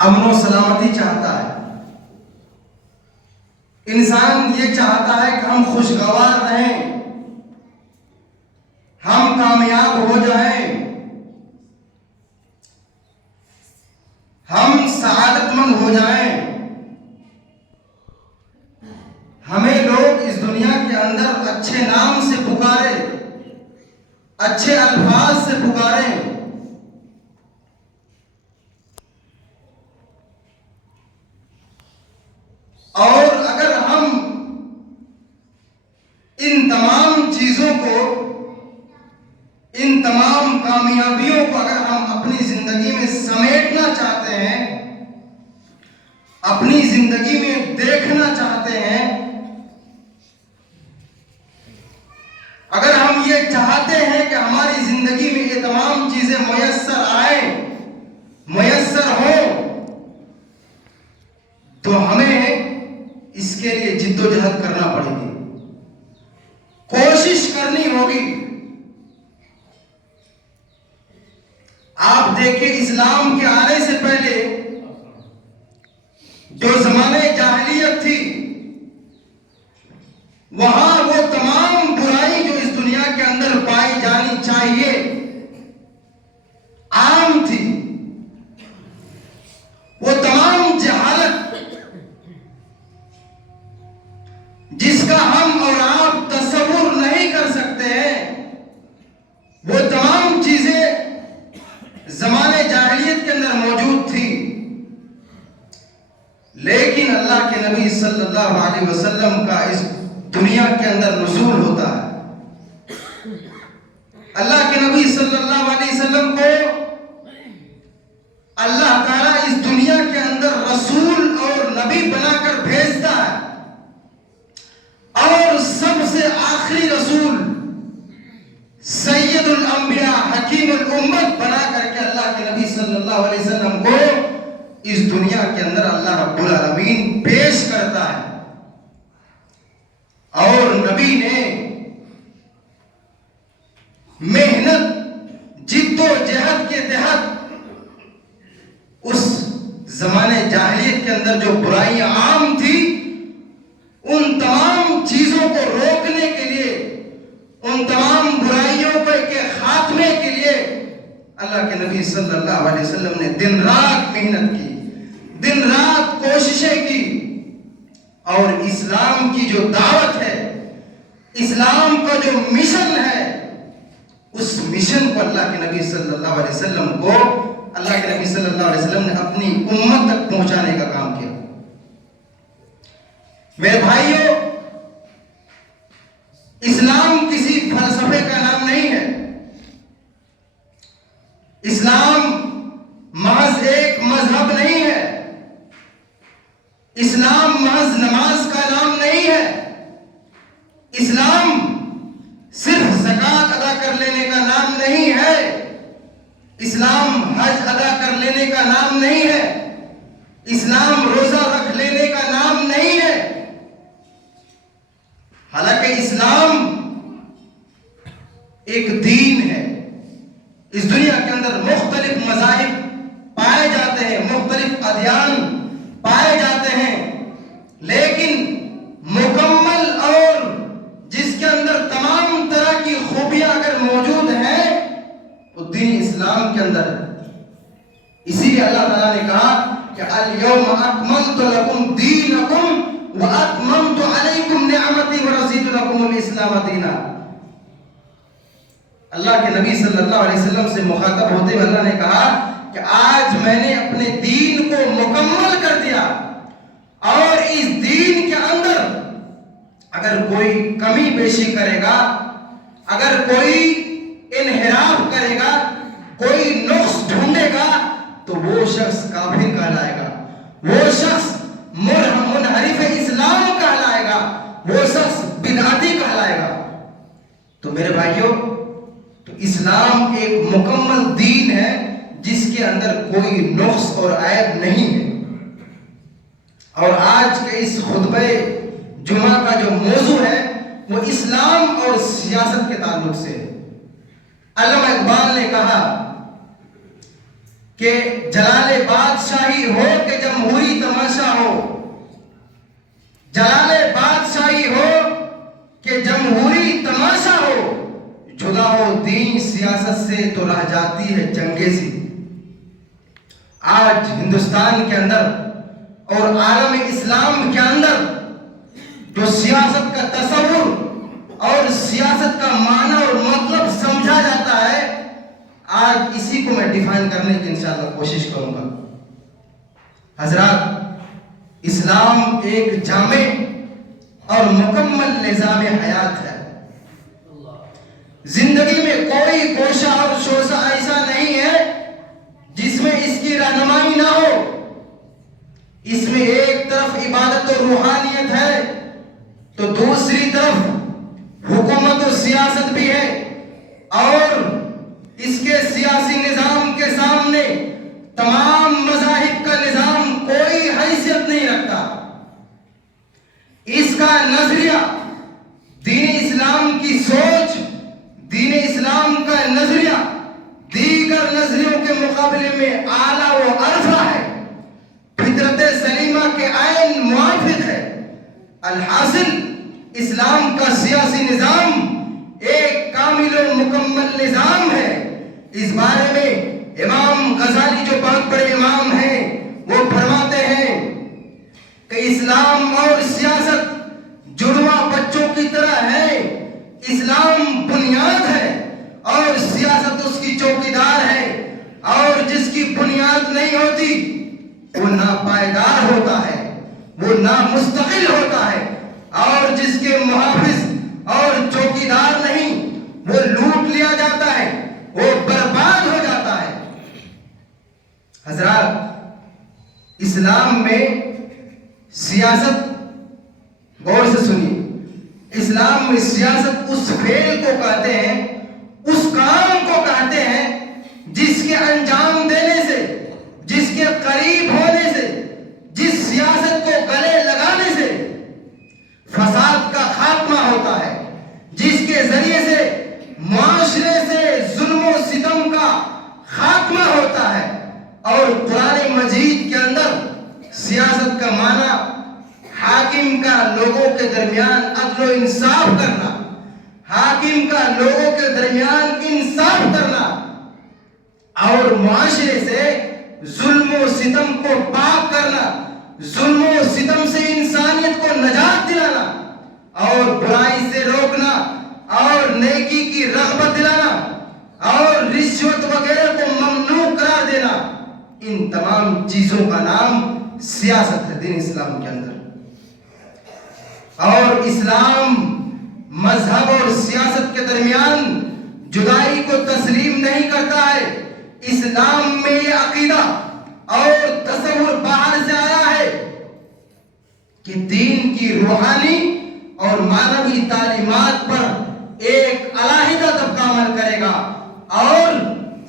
امن و سلامتی چاہتا ہے، انسان یہ چاہتا ہے کہ ہم خوشگوار رہیں، ہم کامیاب ہو جائیں، ہم سعادت مند ہو جائیں، ہمیں لوگ اس دنیا کے اندر اچھے نام سے پکارے، اچھے الفاظ سے پکاریں۔ اور اگر ہم ان تمام چیزوں کو، ان تمام کامیابیوں کو اگر ہم اپنی زندگی میں سمیٹنا چاہتے ہیں، اپنی زندگی میں دیکھنا چاہتے ہیں، اگر ہم یہ چاہتے ہیں کہ ہماری زندگی میں یہ تمام چیزیں میسر آئیں، میسر ہوں، تو ہمیں اس کے لیے جد و جہد کرنا پڑے گی، کوشش کرنی ہوگی۔ آپ دیکھیں اسلام کے آنے سے پہلے جو زمانے جاہلیت تھی، وہاں وہ تمام برائی جو اس دنیا کے اندر پائی جانی چاہیے عام تھی، وہ تمام جہالت جس کا ہم اور آپ تصور نہیں کر سکتے ہیں، وہ تمام چیزیں زمانے جاہلیت کے اندر موجود تھی۔ لیکن اللہ کے نبی صلی اللہ علیہ وسلم کا اس دنیا کے اندر نزول ہوتا ہے۔ اللہ کے نبی صلی اللہ علیہ وسلم کو اللہ تعالیٰ اس دنیا کے اندر رسول اور نبی بنا کر بھیجتا ہے، اور سب سے آخری رسول سید الانبیاء حکیم الامت بنا کر کے اللہ کے نبی صلی اللہ علیہ وسلم کو اس دنیا کے اندر اللہ رب العالمین پیش کرتا ہے۔ اور نبی نے محنت، جد و جہد کے تحت اس زمانے جاہلیت کے اندر جو برائیاں عام تھی، ان تمام چیزوں کو روکنے کے لیے، ان تمام برائیوں کے خاتمے کے لیے اللہ کے نبی صلی اللہ علیہ وسلم نے دن رات محنت کی، دن رات کوششیں کی، اور اسلام کی جو دعوت ہے، اسلام کا جو مشن ہے، اس مشن کو اللہ کے نبی صلی اللہ علیہ وسلم کو، اللہ کے نبی صلی اللہ علیہ وسلم نے اپنی امت تک پہنچانے کا کام کیا۔ میرے بھائیوں، اسلام کسی فلسفے کا نام نہیں ہے، اسلام محض ایک مذہب نہیں ہے، اسلام محض نماز کا نام نہیں ہے، اسلام صرف زکوٰۃ ادا کر لینے کا نام نہیں ہے، اسلام حج ادا کر لینے کا نام نہیں ہے، اسلام روزہ رکھ لینے کا نام نہیں ہے۔ حالانکہ اسلام ایک دین ہے۔ اس دنیا کے اندر مختلف مذاہب پائے جاتے ہیں، مختلف ادیان پائے جاتے ہیں، لیکن مکمل اور جس کے اندر تمام طرح کی خوبیاں اگر موجود ہیں تو دین اسلام کے اندر ہے۔ اسی لیے اللہ تعالیٰ نے کہا کہ اليوم اکملت لکم دینکم واتممت علیکم نعمتی ورضیت لکم الاسلام دینا۔ اللہ کے نبی صلی اللہ علیہ وسلم سے مخاطب ہوتے ہوئے اللہ نے کہا کہ آج میں نے اپنے دین کو مکمل کر دیا، اور اس دین کے اندر اگر کوئی کمی بیشی کرے گا، اگر کوئی انحراف کرے گا، کوئی نقص ڈھونڈے گا، تو وہ شخص کافر کہلائے گا، وہ شخص منحرف اسلام کہلائے گا، وہ شخص بدعتی کہلائے گا۔ تو میرے بھائیوں، تو اسلام ایک مکمل دین ہے جس کے اندر کوئی نقص اور عیب نہیں ہے۔ اور آج کے اس خطبہ جمعہ کا جو موضوع ہے وہ اسلام اور سیاست کے تعلق سے ہے۔ علامہ اقبال نے کہا کہ جلال بادشاہی ہو کہ جمہوری تماشا ہو، جلال بادشاہی ہو کہ جمہوری تماشا ہو، جدا ہو دین سیاست سے تو رہ جاتی ہے جنگیں سی۔ آج ہندوستان کے اندر اور عالم اسلام کے اندر جو سیاست کا تصور اور سیاست کا معنی اور مطلب سمجھا جاتا ہے، آج اسی کو میں ڈیفائن کرنے کی انشاءاللہ کوشش کروں گا۔ حضرات، اسلام ایک جامع اور مکمل نظام حیات ہے۔ زندگی میں کوئی گوشہ اور شعبہ ایسا نہیں ہے جس میں اس کی رہنمائی نہ ہو۔ اس میں ایک طرف عبادت و روحانیت ہے تو دوسری طرف حکومت و سیاست بھی ہے، اور اس کے سیاسی نظام کے سامنے تمام مذاہب کا نظام کوئی حیثیت نہیں رکھتا۔ اس کا نظریہ، دین اسلام کی سوچ، دین اسلام کا نظریہ دیگر نظریوں کے مقابلے میں اعلیٰ و ارفع ہے، فطرت سلیمہ کے عین موافق ہے۔ الحاصل اسلام کا سیاسی نظام ایک کامل و مکمل نظام ہے۔ اس بارے میں امام غزالی جو بہت بڑے امام ہیں وہ فرماتے ہیں کہ اسلام اور سیاست جڑواں بچوں کی طرح ہے۔ اسلام بنیاد ہے اور سیاست اس کی چوکیدار ہے، اور جس کی بنیاد نہیں ہوتی وہ ناپائیدار ہوتا ہے، وہ نامستقل ہوتا ہے، اور جس کے محافظ اور چوکیدار نہیں وہ لوٹ لیا جاتا ہے، وہ برباد ہو جاتا ہے۔ حضرات، اسلام میں سیاست، غور سے سنیے، اسلام میں سیاست اس فعل کو کہتے ہیں، اس کام کو کہتے ہیں جس کے انجام دینے سے، جس کے قریب ہونے سے، جس سیاست کو گلے لگانے سے فساد کا خاتمہ ہوتا ہے، جس کے ذریعے سے معاشرے سے ظلم و ستم کا خاتمہ ہوتا ہے۔ اور قرآن مجید کے اندر سیاست کا معنی حاکم کا لوگوں کے درمیان عدل و انصاف کرنا، حاکم کا لوگوں کے درمیان انصاف کرنا، اور معاشرے سے ظلم و ستم کو پاک کرنا، ظلم و ستم سے انسانیت کو نجات دلانا، اور برائی سے روکنا، اور نیکی کی رغبت دلانا، اور رشوت وغیرہ کو ممنوع قرار دینا، ان تمام چیزوں کا نام سیاست ہے دین اسلام کے اندر۔ اور اسلام مذہب اور سیاست کے درمیان جدائی کو تسلیم نہیں کرتا ہے۔ اسلام میں یہ عقیدہ اور تصور باہر سے آیا ہے کہ دین کی روحانی اور معنوی تعلیمات پر ایک علیحدہ طبقہ عمل کرے گا، اور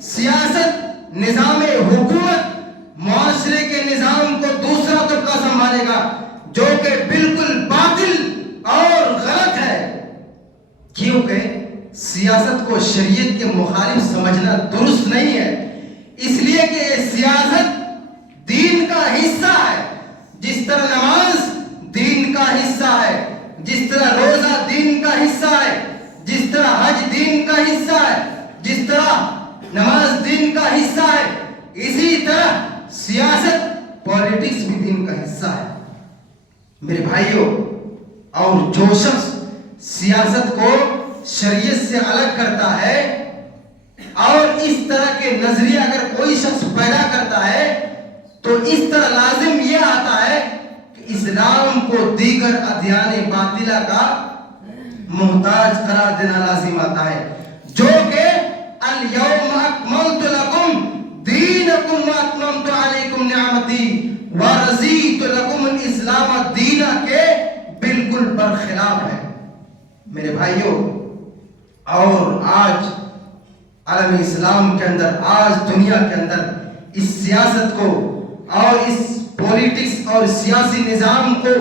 سیاست، نظام حکومت، معاشرے کے نظام کو دوسرا طبقہ سنبھالے گا، جو کہ بالکل باطل اور غلط ہے، کیونکہ سیاست کو شریعت کے مخالف سمجھنا درست نہیں ہے۔ اس لیے کہ یہ سیاست دین کا حصہ ہے، جس طرح نماز دین کا حصہ ہے، جس طرح روزہ دین کا حصہ ہے، جس طرح حج دین کا حصہ ہے، جس طرح نماز دین کا حصہ ہے، اسی طرح سیاست، پولیٹکس بھی دین کا حصہ ہے۔ میرے بھائیوں، اور جو شخص سیاست کو شریعت سے الگ کرتا ہے، اور اس طرح کے نظریہ اگر کوئی شخص پیدا کرتا ہے، تو اس طرح لازم یہ آتا ہے کہ اسلام کو دیگر ادیان باطلہ کا محتاج قرار دینا لازم آتا ہے، جو کہ الیوم اکملت لکم دینکم واتممت علیکم نعمتی ورضیت لکم الاسلام دینا کے بالکل برخلاف ہے۔ میرے بھائیوں، اور آج عالم اسلام کے اندر، آج دنیا کے اندر اس سیاست کو اور اس پولیٹکس اور سیاسی نظام کو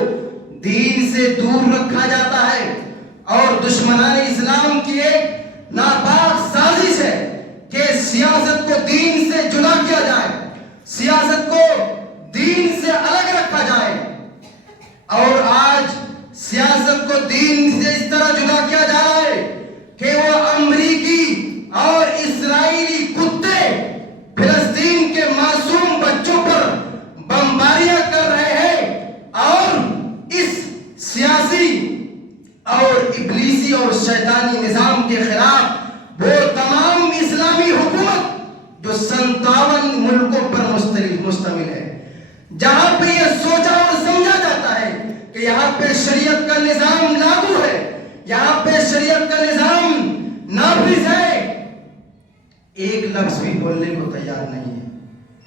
دین سے دور رکھا جاتا ہے، اور دشمنان اسلام کی ایک ناپاک سازش ہے کہ سیاست کو دین سے جدا کیا جائے، سیاست کو دین سے الگ رکھا جائے، اور آج سیاست کو دین سے اس طرح جدا کیا جا رہا ہے کہ وہ امریکی اور اسرائیلی کتے فلسطین کے معصوم بچوں پر بمباریاں کر رہے ہیں، اور اس سیاسی اور ابلیسی اور شیطانی نظام کے خلاف وہ تمام اسلامی حکومت جو 57 ملکوں پر مشتمل ہے، جہاں پہ یہ سوچا اور سمجھا جاتا ہے کہ یہاں پہ شریعت کا نظام لاگو ہے، یہاں پہ شریعت کا نظام نافذ ہے، ایک لفظ بھی بولنے کو تیار نہیں ہے۔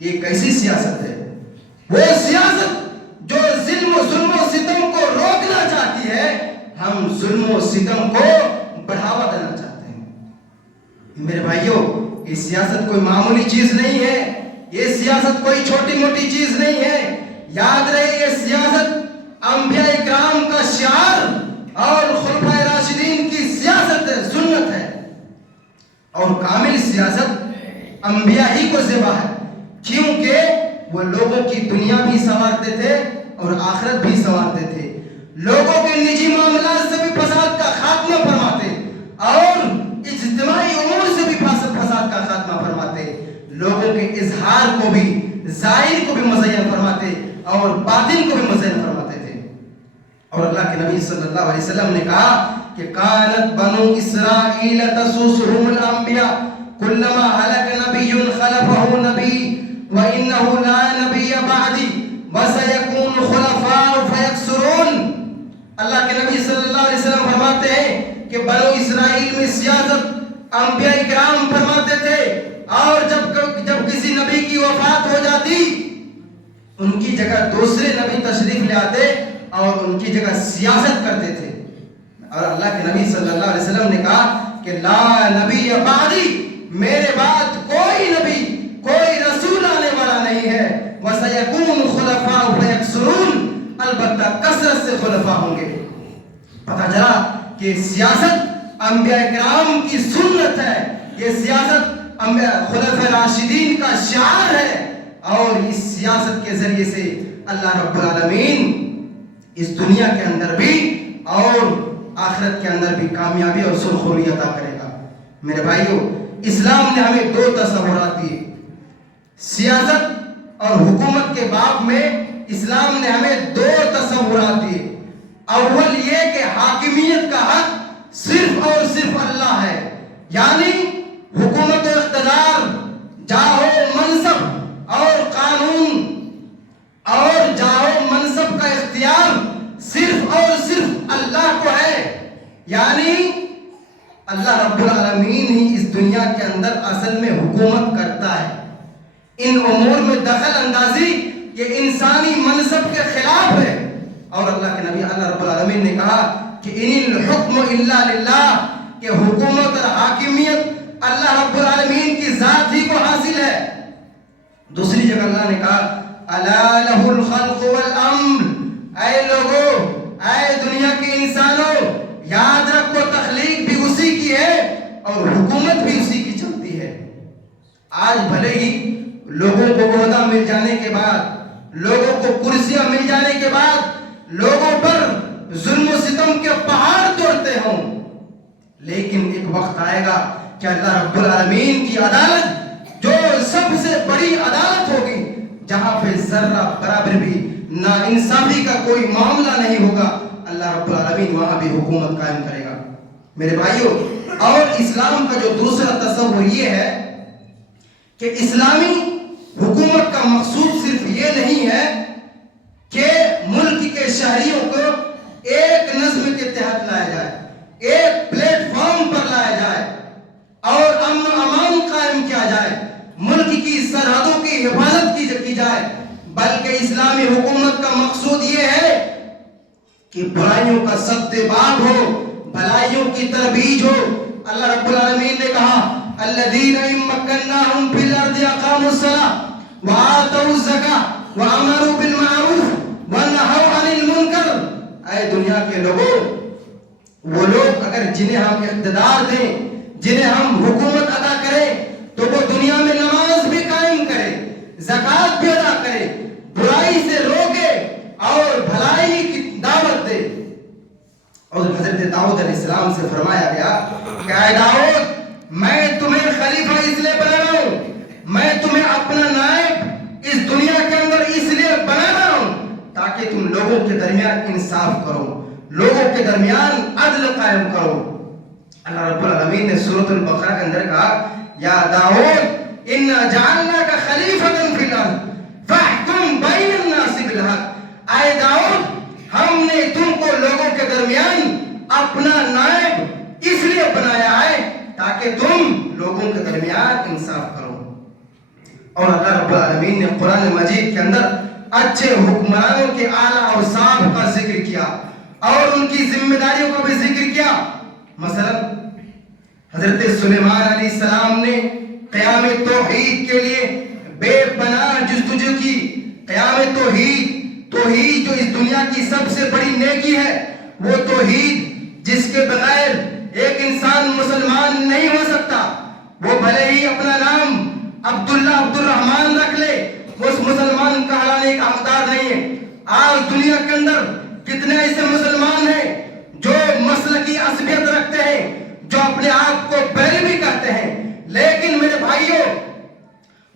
یہ کیسی سیاست ہے؟ وہ سیاست جو ظلم و ستم کو روکنا چاہتی ہے، ہم ظلم و ستم کو بڑھاوا دینا چاہتے ہیں۔ میرے بھائیوں، یہ سیاست کوئی معمولی چیز نہیں ہے، یہ سیاست کوئی چھوٹی موٹی چیز نہیں ہے۔ یاد رہے، یہ سیاست انبیاء اکرام کا شعار اور خلفائے راشدین کی سیاست ہے، سنت ہے، اور کامل سیاست انبیاء ہی کو زیبا ہے، کیونکہ وہ لوگوں کی دنیا بھی سنوارتے تھے اور آخرت بھی سنوارتے تھے، لوگوں کے نجی معاملات سے بھی فساد کا خاتمہ فرماتے اور اجتماعی امور سے بھی فساد کا خاتمہ فرماتے، لوگوں کے اظہار کو بھی، ظاہر کو بھی مزین فرماتے اور باطن کو بھی مزین فرماتے تھے۔ اور اللہ کے نبی صلی اللہ علیہ وسلم نے کہا کہ کانت بنو اسرائیل تسوسهم الانبیاء کلما ہلک نبی خلفہ نبی وانہ لا نبی بعدی وسیکون خلفاء فیکثرون۔ اللہ کے نبی صلی اللہ علیہ وسلم فرماتے ہیں کہ بنو اسرائیل میں سیاست انبیاء اکرام فرماتے تھے، اور جب کسی نبی کی وفات ہو جاتی ان کی جگہ دوسرے نبی تشریف لے آتے اور ان کی جگہ سیاست کرتے تھے، اور اللہ کے نبی صلی اللہ علیہ وسلم نے کہا کہ لا نبی بعدی، میرے بعد کوئی نبی، کوئی رسول آنے والا نہیں ہے، وَسَيَكُونُ خُلَفَاءُ فَيَكْثُرُونَ، البتہ کثرت سے خلفاء ہوں گے۔ پتہ چلا کہ سیاست انبیاء کرام کی سنت ہے، یہ سیاست خلفاء راشدین کا شعار ہے، اور اس سیاست کے ذریعے سے اللہ رب العالمین اس دنیا کے اندر بھی اور آخرت کے اندر بھی کامیابی اور سرخروئی عطا کرے گا۔ میرے بھائیوں، اسلام نے ہمیں دو تصورات دیے، سیاست اور حکومت کے باب میں اسلام نے ہمیں دو تصورات دیے۔ اول یہ کہ حاکمیت کا حق صرف اور صرف اللہ ہے، یعنی حکومت و اقتدار، جاہو منصب اور قانون اور جاہو منصب کا اختیار صرف اور صرف اللہ کو ہے، یعنی اللہ رب العالمین ہی اس دنیا کے اندر اصل میں حکومت کرتا ہے۔ ان امور میں دخل اندازی یہ انسانی منصب کے خلاف ہے، اور اللہ کے نبی اللہ رب العالمین نے کہا کہ ان الحکم الا للہ، کہ حکومت اور حاکمیت اللہ رب العالمین کی ذات ہی کو حاصل ہے۔ دوسری جگہ اللہ نے کہا الا لہ الخلق والامر، اے لوگو، اے دنیا کے انسانوں، یاد رکھو تخلیق بھی اسی کی ہے اور حکومت بھی اسی کی چلتی ہے۔ آج بھلے ہی لوگوں کو عہدہ مل جانے کے بعد، لوگوں کو کرسیاں مل جانے کے بعد لوگوں پر ظلم و ستم کے پہاڑ توڑتے ہوں، لیکن ایک وقت آئے گا کہ اللہ رب العالمین کی عدالت جو سب سے بڑی عدالت ہوگی، جہاں پہ ذرہ برابر بھی ناانصافی کا کوئی معاملہ نہیں ہوگا، اللہ رب العالمین وہاں بھی حکومت قائم کرے گا۔ میرے بھائیوں، اور اسلام کا جو دوسرا تصور یہ ہے کہ اسلامی حکومت کا مقصود صرف یہ نہیں ہے کہ ملک کے شہریوں کو ایک نظم کے تحت لایا جائے، ایک پلیٹ فارم پر لایا جائے اور امن و امان قائم کیا جائے، ملک کی سرحدوں کی حفاظت کی جائے، بلکہ اسلامی حکومت کا مقصود یہ ہے کہ برائیوں کا سد باب ہو، بھلائیوں کی ترویج ہو۔ اللہ رب العالمین نے کہا الذین ان مکناہم فی الارض اقاموا الصلاۃ وآتوا الزکاۃ وامروا بالمعروف ونہوا عن المنکر۔ اے دنیا کے لوگوں، وہ لوگ اگر جنہیں ہم اقتدار دیں، جنہیں ہم حکومت عطا کریں، تو وہ دنیا میں نماز بھی قائم کرے، زکات بھی ادا کرے, برائی سے روکے اور بھلائی کی دعوت دے. اور حضرت داؤد علیہ السلام سے فرمایا گیا کہ اے داؤد, میں تمہیں خلیفہ اس لیے بنا رہا ہوں, میں تمہیں اپنا نائب اس دنیا کے اندر اس لیے بنا رہا ہوں تاکہ تم لوگوں کے درمیان انصاف کرو, لوگوں کے درمیان عدل قائم کرو. اللہ رب العالمین نے سورۃ البقرہ کے اندر کہا یا داؤد انا جعلناک خلیفۃ فی الارض فاحکم بین الناس بالحق. اے داؤد, ہم نے تم کو لوگوں کے درمیان اپنا نائب اس لیے بنایا ہے تاکہ تم لوگوں کے درمیان انصاف کرو. اور اللہ رب العالمین نے قرآن مجید کے اندر اچھے حکمرانوں کے اعلیٰ اوصاف کا ذکر کیا اور ان کی ذمہ داریوں کا بھی ذکر کیا. مثلا حضرت سلیمان علیہ السلام نے قیام توحید کے لیے بے پناہ جستجو کی. قیام توحید جو اس دنیا کی سب سے بڑی نیکی ہے, وہ توحید جس کے بغیر ایک انسان مسلمان نہیں ہو سکتا. وہ بھلے ہی اپنا نام عبداللہ عبد الرحمن رکھ لے, وہ اس مسلمان کہلانے کا حقدار نہیں ہے. آج دنیا کے اندر کتنے ایسے مسلمان ہیں جو مسلکی عصبیت رکھتے ہیں, جو اپنے آپ کو بیلوی کہتے ہیں, لیکن میرے بھائیوں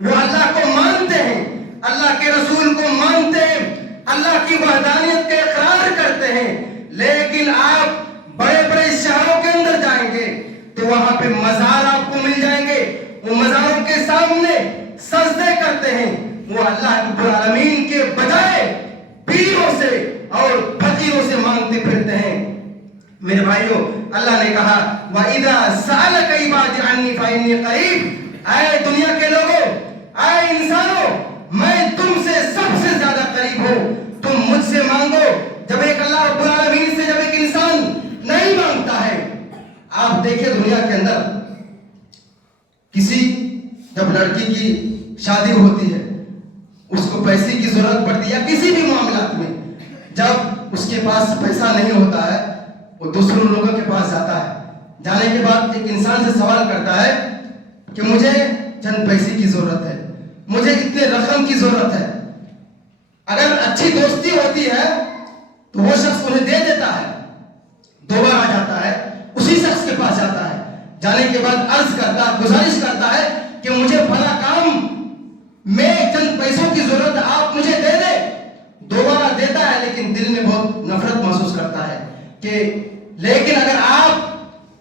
وہ اللہ کو مانتے ہیں, اللہ کے رسول کو مانتے ہیں, اللہ کی وحدانیت کا اقرار کرتے ہیں. لیکن آپ بڑے بڑے شہروں کے اندر جائیں گے تو وہاں پہ مزار آپ کو مل جائیں گے, وہ مزاروں کے سامنے سجدے کرتے ہیں. وہ اللہ رب العالمین کے بجائے پیروں سے اور فقیروں سے مانگتے پھرتے ہیں. میرے بھائیوں, اللہ نے کہا وَإِذَا سَأَلَكَ عِبَادِي عَنِّي فَإِنِّي قَرِيبٌ. اے دنیا کے لوگوں, اے انسانوں, میں تم سے سب سے زیادہ قریب ہوں, تم مجھ سے مانگو. جب ایک اللہ رب العالمین سے جب ایک انسان نہیں مانگتا ہے, آپ دیکھیں دنیا کے اندر کسی جب لڑکی کی شادی ہوتی ہے, اس کو پیسے کی ضرورت پڑتی ہے, کسی بھی معاملات میں جب اس کے پاس پیسہ نہیں ہوتا ہے وہ دوسروں لوگوں کے پاس جاتا ہے. جانے کے بعد ایک انسان سے سوال کرتا ہے کہ مجھے چند پیسے کی ضرورت ہے, مجھے اتنے رقم کی ضرورت ہے. اگر اچھی دوستی ہوتی ہے تو وہ شخص انہیں دے دیتا ہے, دوبارہ جاتا ہے, اسی شخص کے پاس جاتا ہے, جانے کے بعد عرض کرتا ہے, گزارش کرتا ہے کہ مجھے بڑا کام میں چند پیسوں کی ضرورت ہے, آپ مجھے دے دے. دوبارہ دیتا ہے لیکن دل میں بہت نفرت محسوس کرتا ہے کہ لیکن اگر آپ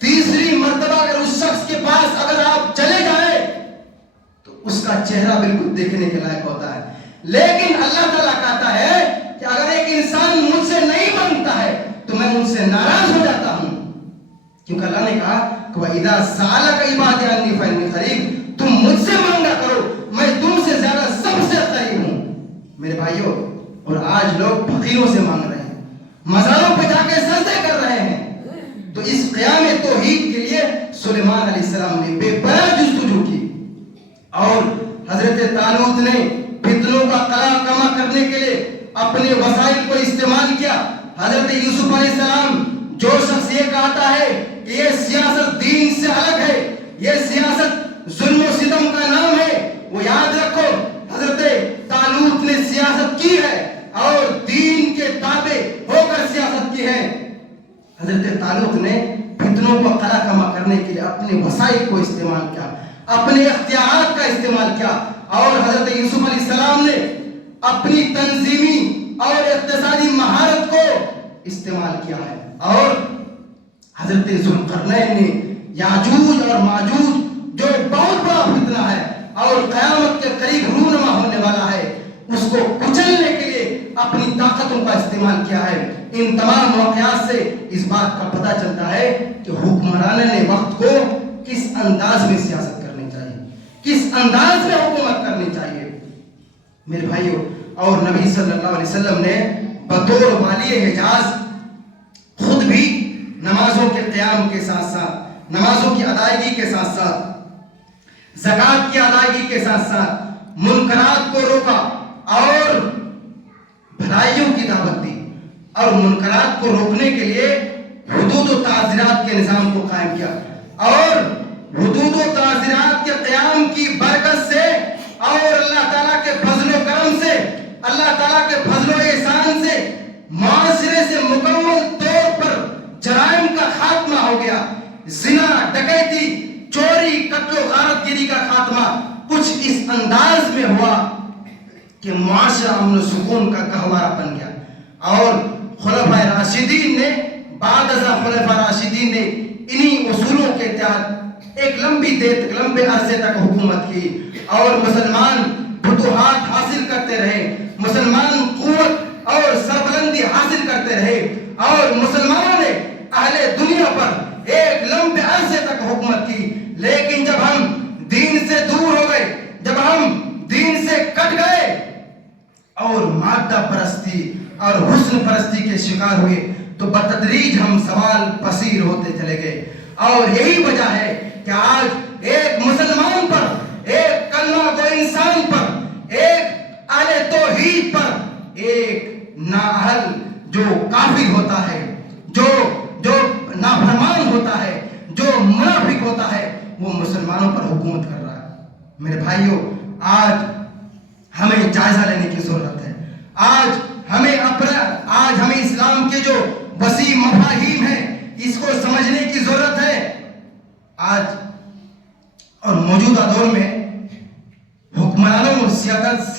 تیسری مرتبہ اگر اس شخص کے پاس اگر آپ چلے جائیں تو اس کا چہرہ بالکل دیکھنے کے لائق ہوتا ہے. لیکن اللہ تعالیٰ کہتا ہے کہ اگر ایک انسان مجھ سے نہیں مانگتا ہے تو میں ان سے ناراض ہو جاتا ہوں, کیونکہ اللہ نے کہا کہ وَإِذَا سَأَلَكَ عِبَادِي عَنِّي فَإِنِّي قَرِيبٌ. تم مجھ سے مانگا کرو, میں تم سے زیادہ سب سے قریب ہوں. میرے بھائیوں, اور آج لوگ فقیروں سے مانگ رہے ہیں, مزاروں پہ جا کے سجدے کر رہے ہیں. تو اس قیام توحید کے لیے سلیمان علیہ السلام نے بے پناہ جستجو کی. اور حضرت طالوت نے فتنوں کا قلع کما کرنے کے لیے اپنے وسائل کو استعمال کیا. حضرت یوسف علیہ السلام, جو شخص یہ کہتا ہے کہ یہ سیاست دین سے الگ ہے, یہ سیاست ظلم و ستم کا نام ہے, وہ یاد رکھو حضرت طالوت نے سیاست کی ہے اور دین کے تابع ہو کر سیاست کی ہے. حضرت طالوت نے فتنوں کو قلع کما کرنے کے لیے اپنے وسائل کو استعمال کیا, اپنے اختیارات کا استعمال کیا. اور حضرت یوسف علیہ السلام نے اپنی تنظیمی اور اقتصادی مہارت کو استعمال کیا ہے. اور حضرت ذوالقرنین نے یاجوج اور ماجوج جو بہت بڑا فتنہ ہے اور قیامت کے قریب رونما ہونے والا ہے, اس کو کچلنے کے لیے اپنی طاقتوں کا استعمال کیا ہے. ان تمام واقعات سے اس بات کا پتہ چلتا ہے کہ حکمرانوں نے وقت کو کس انداز میں سیاست کرنی چاہیے, کس انداز میں حکومت کرنی چاہیے. میرے بھائیوں, اور نبی صلی اللہ علیہ وسلم نے بطور والی حجاز خود بھی نمازوں کے قیام کے ساتھ ساتھ, نمازوں کی ادائیگی کے ساتھ ساتھ, زکات کی ادائیگی کے ساتھ ساتھ منکرات کو روکا اور بھلائیوں کی دعوت دی, اور منکرات کو روکنے کے لیے حدود و تعزیرات کے نظام کو قائم کیا. اور حدود و تعزیرات کے قیام کی برکت سے اور اللہ تعالیٰ کے معاشرے سے مکمل طور پر جرائم کا خاتمہ ہو گیا. زنا، ڈکیتی، چوری، قتل و غارت گیری کا خاتمہ کچھ اس انداز میں ہوا کہ معاشرہ امن و سکون کا گہوارہ بن گیا. اور خلفائے راشدین نے، بعد ازاں خلفائے راشدین نے انہی اصولوں کے تحت ایک لمبے عرصے تک حکومت کی اور مسلمان فتوحات حاصل کرتے رہے، مسلمان قوت اور سربلندی حاصل کرتے رہے اور مسلمانوں نے اہل دنیا پر ایک لمبے عرصے تک حکومت کی. لیکن جب ہم دین سے دور ہو گئے، جب ہم دین سے کٹ گئے اور مادہ پرستی اور حسن پرستی کے شکار ہوئے تو بتدریج ہم سوال پذیر ہوتے چلے گئے. اور یہی وجہ ہے کہ آج ایک مسلمان پر، ایک کلمہ گو انسان پر، ایک اہل توحید پر ایک نااہل جو کافر ہوتا ہے، جو نافرمان ہوتا ہے، جو منافق ہوتا ہے، وہ مسلمانوں پر حکومت کر رہا ہے. میرے بھائیوں، آج ہمیں جائزہ لینے کی ضرورت ہے. آج ہمیں اسلام کے جو وسیع مفاہیم ہیں اس کو سمجھنے کی ضرورت ہے. آج اور موجودہ دور میں حکمرانوں سیاست